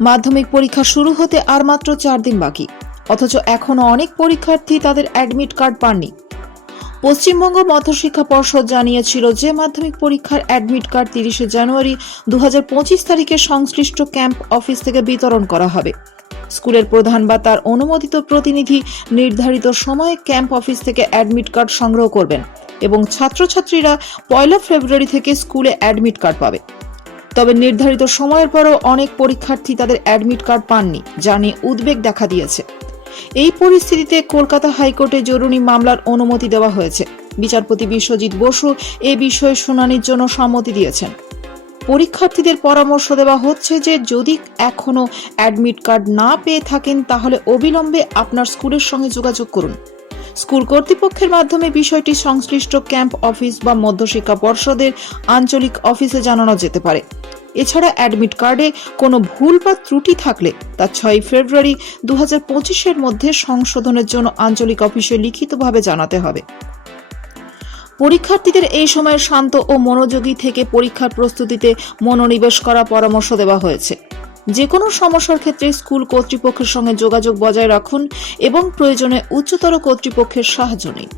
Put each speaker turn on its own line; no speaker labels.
মাধ্যমিক পরীক্ষা শুরু হতে আর মাত্র চার দিন বাকি। অথচ এখনও অনেক পরীক্ষার্থী তাদের অ্যাডমিট কার্ড পাননি। পশ্চিমবঙ্গ মধ্যশিক্ষা পর্ষদ জানিয়েছিল যে মাধ্যমিক পরীক্ষার অ্যাডমিট কার্ড তিরিশে জানুয়ারি দু হাজার পঁচিশ তারিখে সংশ্লিষ্ট ক্যাম্প অফিস থেকে বিতরণ করা হবে। স্কুলের প্রধান বা তার অনুমোদিত প্রতিনিধি নির্ধারিত সময়ে ক্যাম্প অফিস থেকে অ্যাডমিট কার্ড সংগ্রহ করবেন এবং ছাত্রছাত্রীরা পয়লা ফেব্রুয়ারি থেকে স্কুলে অ্যাডমিট কার্ড পাবে। তবে নির্ধারিত সময়ের পরও অনেক পরীক্ষার্থী তাদের অ্যাডমিট কার্ড পাননি, যা নিয়ে উদ্বেগ দেখা দিয়েছে। এই পরিস্থিতিতে কলকাতা হাইকোর্টে জরুরি মামলার অনুমতি দেওয়া হয়েছে। বিচারপতি বিশ্বজিৎ বসু এ বিষয়ে শুনানির জন্য সম্মতি দিয়েছেন। পরীক্ষার্থীদের পরামর্শ দেওয়া হচ্ছে যে, যদি এখনও অ্যাডমিট কার্ড না পেয়ে থাকেন, তাহলে অবিলম্বে আপনার স্কুলের সঙ্গে যোগাযোগ করুন। স্কুল কর্তৃপক্ষের মাধ্যমে বিষয়টি সংশ্লিষ্ট ক্যাম্প অফিস বা মধ্যশিক্ষা পর্ষদের আঞ্চলিক অফিসে জানানো যেতে পারে। এছাড়া অ্যাডমিট কার্ডে কোনো ভুল বা ত্রুটি থাকলে তা ছয় ফেব্রুয়ারি দু হাজার পঁচিশের মধ্যে সংশোধনের জন্য আঞ্চলিক অফিসে লিখিতভাবে জানাতে হবে। পরীক্ষার্থীদের এই সময় শান্ত ও মনোযোগী থেকে পরীক্ষার প্রস্তুতিতে মনোনিবেশ করা পরামর্শ দেওয়া হয়েছে। যে কোনো সমস্যার ক্ষেত্রে স্কুল কর্তৃপক্ষের সঙ্গে যোগাযোগ বজায় রাখুন এবং প্রয়োজনে উচ্চতর কর্তৃপক্ষের সাহায্য নিন।